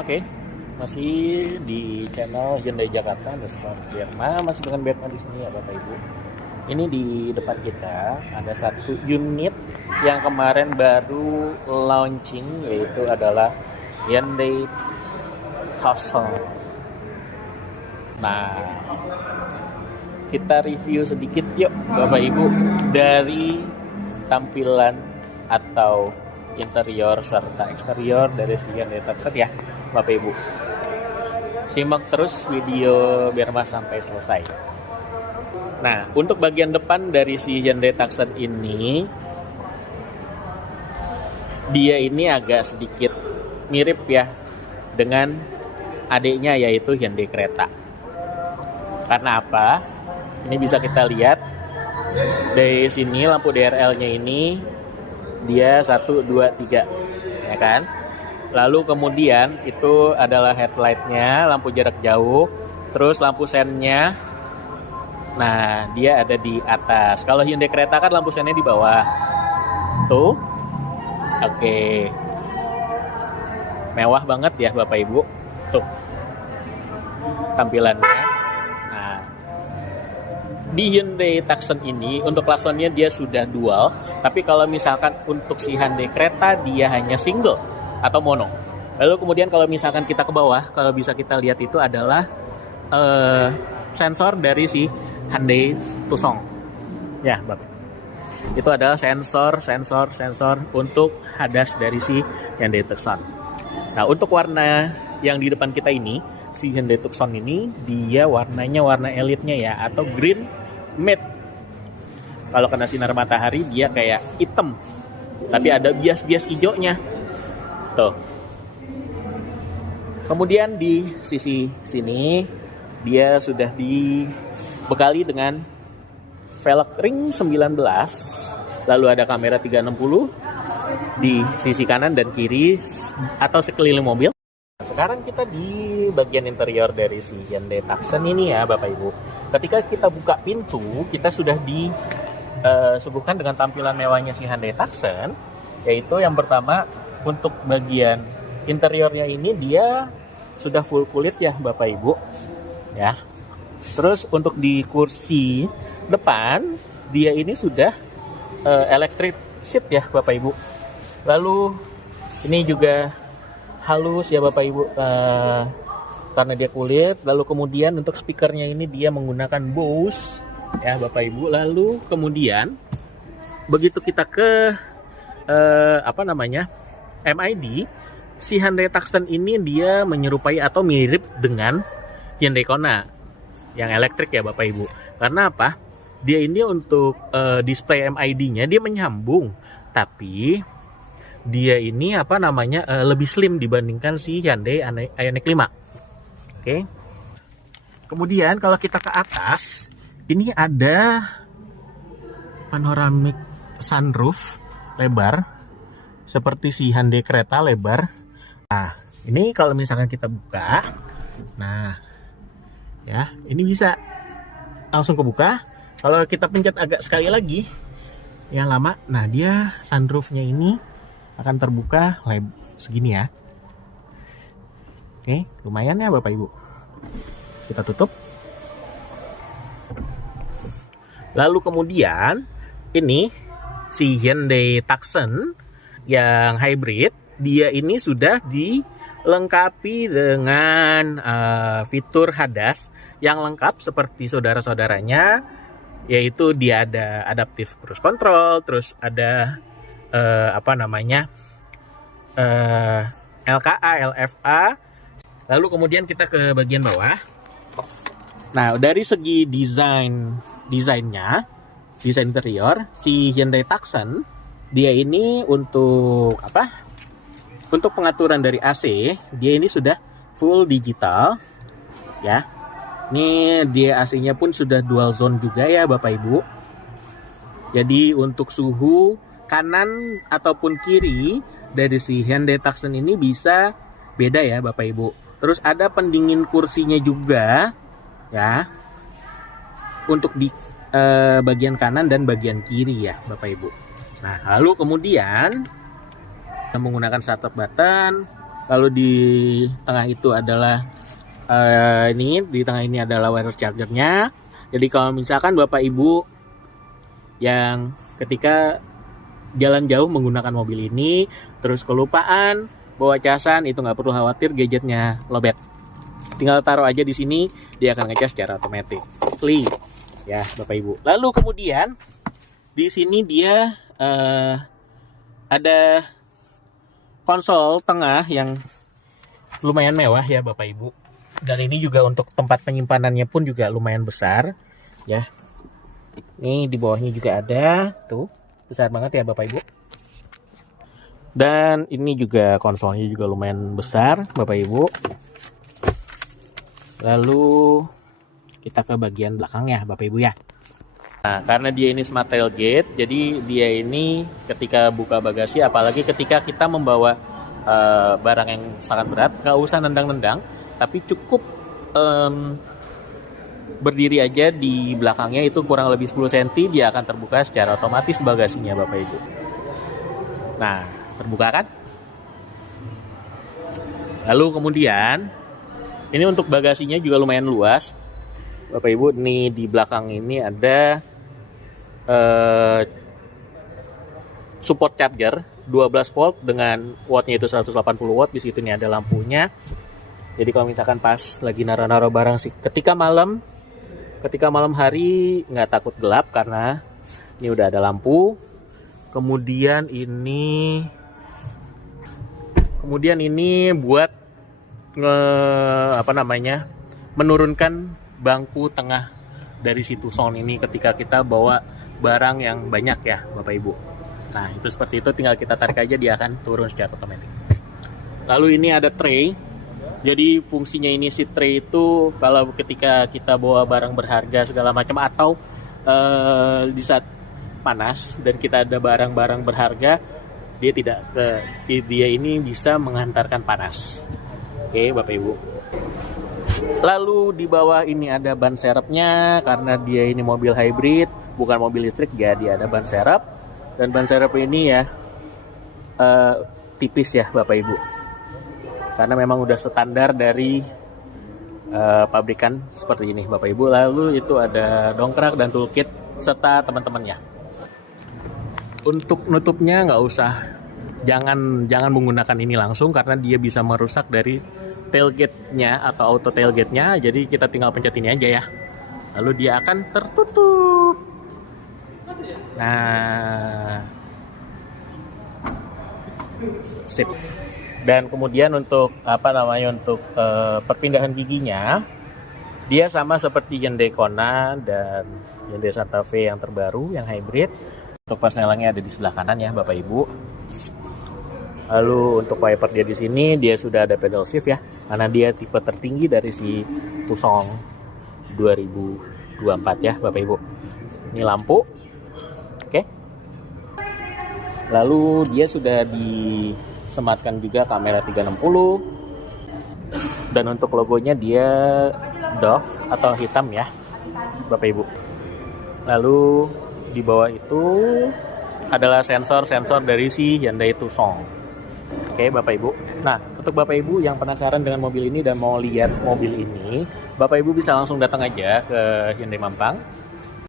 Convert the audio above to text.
Oke, masih di channel Hyundai Jakarta underscore Berma, masih dengan Berma di sini ya Bapak Ibu. Ini di depan kita ada satu unit yang kemarin baru launching, yaitu adalah Hyundai Tucson. Nah, kita review sedikit yuk Bapak Ibu dari tampilan atau interior serta eksterior dari si Hyundai Tucson ya Bapak Ibu. Simak terus video Berma sampai selesai. Nah, untuk bagian depan dari si Hyundai Tucson ini, dia ini agak sedikit mirip ya dengan adiknya, yaitu Hyundai Creta. Karena apa? Ini bisa kita lihat dari sini lampu DRL-nya ini dia 1, 2, 3 ya kan. Lalu kemudian itu adalah headlight-nya, lampu jarak jauh, terus lampu sennya. Nah, dia ada di atas. Kalau Hyundai Creta kan lampu sennya di bawah. Tuh. Oke. Mewah banget ya Bapak Ibu. Tuh. Tampilannya. Nah, di Hyundai Tucson ini untuk klaksonnya dia sudah dual, tapi kalau misalkan untuk si Hyundai Creta dia hanya single atau mono. Lalu kemudian kalau misalkan kita ke bawah, kalau bisa kita lihat itu adalah sensor dari si Hyundai Tucson. Ya, Bapak. Itu adalah sensor untuk hadas dari si Hyundai Tucson. Nah, untuk warna yang di depan kita ini, si Hyundai Tucson ini dia warnanya warna elitnya ya, atau green matte. Kalau kena sinar matahari dia kayak hitam, tapi ada bias-bias hijaunya. Tuh. Kemudian di sisi sini dia sudah dibekali dengan velg ring 19, lalu ada kamera 360 di sisi kanan dan kiri atau sekeliling mobil. Sekarang kita di bagian interior dari si Hyundai Tucson ini ya Bapak Ibu. Ketika kita buka pintu, kita sudah disuguhkan dengan tampilan mewahnya si Hyundai Tucson, yaitu yang pertama untuk bagian interiornya ini dia sudah full kulit ya Bapak Ibu ya. Terus untuk di kursi depan dia ini sudah electric seat ya Bapak Ibu. Lalu ini juga halus ya Bapak Ibu karena dia kulit. Lalu kemudian untuk speakernya ini dia menggunakan Bose ya Bapak Ibu. Lalu kemudian begitu kita ke MID, si Hyundai Tucson ini dia menyerupai atau mirip dengan Hyundai Kona yang elektrik ya Bapak Ibu. Karena apa? Dia ini untuk display MID-nya dia menyambung, tapi dia ini lebih slim dibandingkan si Hyundai Ioniq 5. Oke. Kemudian kalau kita ke atas, ini ada panoramic sunroof lebar seperti si Hyundai Creta lebar. Nah, ini kalau misalkan kita buka, nah, ya, ini bisa langsung kebuka. Kalau kita pencet agak sekali lagi, yang lama, nah dia sunroofnya ini akan terbuka segini ya. Oke, lumayan ya Bapak Ibu. Kita tutup. Lalu kemudian ini si Hyundai Tucson yang hybrid, dia ini sudah dilengkapi dengan fitur hadas yang lengkap seperti saudara-saudaranya, yaitu dia ada adaptive cruise control, terus ada LKA, LFA. Lalu kemudian kita ke bagian bawah. Nah, dari segi desain interior, si Hyundai Tucson dia ini untuk pengaturan dari AC, dia ini sudah full digital ya. Ini dia AC-nya pun sudah dual zone juga ya Bapak Ibu. Jadi untuk suhu kanan ataupun kiri dari si Hyundai Tucson ini bisa beda ya Bapak Ibu. Terus ada pendingin kursinya juga ya, untuk di bagian kanan dan bagian kiri ya Bapak Ibu. Nah, lalu kemudian kita menggunakan startup button, Lalu di tengah itu adalah di tengah ini adalah wire chargernya. Jadi kalau misalkan Bapak Ibu yang ketika jalan jauh menggunakan mobil ini terus kelupaan bawa casan, itu nggak perlu khawatir gadgetnya lobet. Tinggal taruh aja di sini, dia akan ngecas secara otomatis. Ya, Bapak Ibu. Lalu kemudian di sini dia ada konsol tengah yang lumayan mewah ya Bapak Ibu. Dan ini juga untuk tempat penyimpanannya pun juga lumayan besar ya. Ini di bawahnya juga ada, tuh besar banget ya Bapak Ibu. Dan ini juga konsolnya juga lumayan besar Bapak Ibu. Lalu kita ke bagian belakang ya Bapak Ibu ya. Nah, karena dia ini smart tailgate, jadi dia ini ketika buka bagasi, apalagi ketika kita membawa barang yang sangat berat, nggak usah nendang-nendang, tapi cukup berdiri aja di belakangnya, itu kurang lebih 10 cm, dia akan terbuka secara otomatis bagasinya Bapak Ibu. Nah, terbuka kan? Lalu kemudian, ini untuk bagasinya juga lumayan luas. Bapak Ibu, nih di belakang ini ada support charger 12 volt dengan wattnya itu 180 watt. Di situ nih ada lampunya. Jadi kalau misalkan pas lagi naruh-naruh barang sih, ketika malam hari nggak takut gelap karena ini udah ada lampu. Kemudian ini buat menurunkan bangku tengah dari si Tucson ini ketika kita bawa barang yang banyak ya Bapak Ibu. Nah, itu seperti itu, tinggal kita tarik aja, dia akan turun secara otomatis. Lalu ini ada tray. Jadi fungsinya ini si tray itu kalau ketika kita bawa barang berharga segala macam, atau di saat panas dan kita ada barang-barang berharga, dia ini bisa menghantarkan panas. Oke Bapak Ibu. Lalu di bawah ini ada ban serepnya, karena dia ini mobil hybrid bukan mobil listrik, jadi ada ban serep. Dan ban serep ini ya tipis ya Bapak Ibu, karena memang udah standar dari pabrikan seperti ini Bapak Ibu. Lalu itu ada dongkrak dan toolkit serta teman-temannya. Untuk nutupnya nggak usah, jangan menggunakan ini langsung karena dia bisa merusak dari tailgate-nya atau auto tailgate-nya. Jadi kita tinggal pencet ini aja ya, lalu dia akan tertutup. Nah, sip. Dan kemudian untuk perpindahan giginya, dia sama seperti Hyundai Kona dan Hyundai Santa Fe yang terbaru, yang hybrid. Untuk persnelangnya ada di sebelah kanan ya Bapak Ibu. Lalu untuk wiper dia di sini, dia sudah ada pedal shift ya, karena dia tipe tertinggi dari si Tucson 2024 ya Bapak Ibu. Ini lampu. Oke. Lalu dia sudah disematkan juga kamera 360. Dan untuk logonya dia Dove atau hitam ya Bapak Ibu. Lalu di bawah itu adalah sensor-sensor dari si Hyundai Tucson. Oke Bapak Ibu. Nah, untuk Bapak Ibu yang penasaran dengan mobil ini dan mau lihat mobil ini, Bapak Ibu bisa langsung datang aja ke Hyundai Mampang.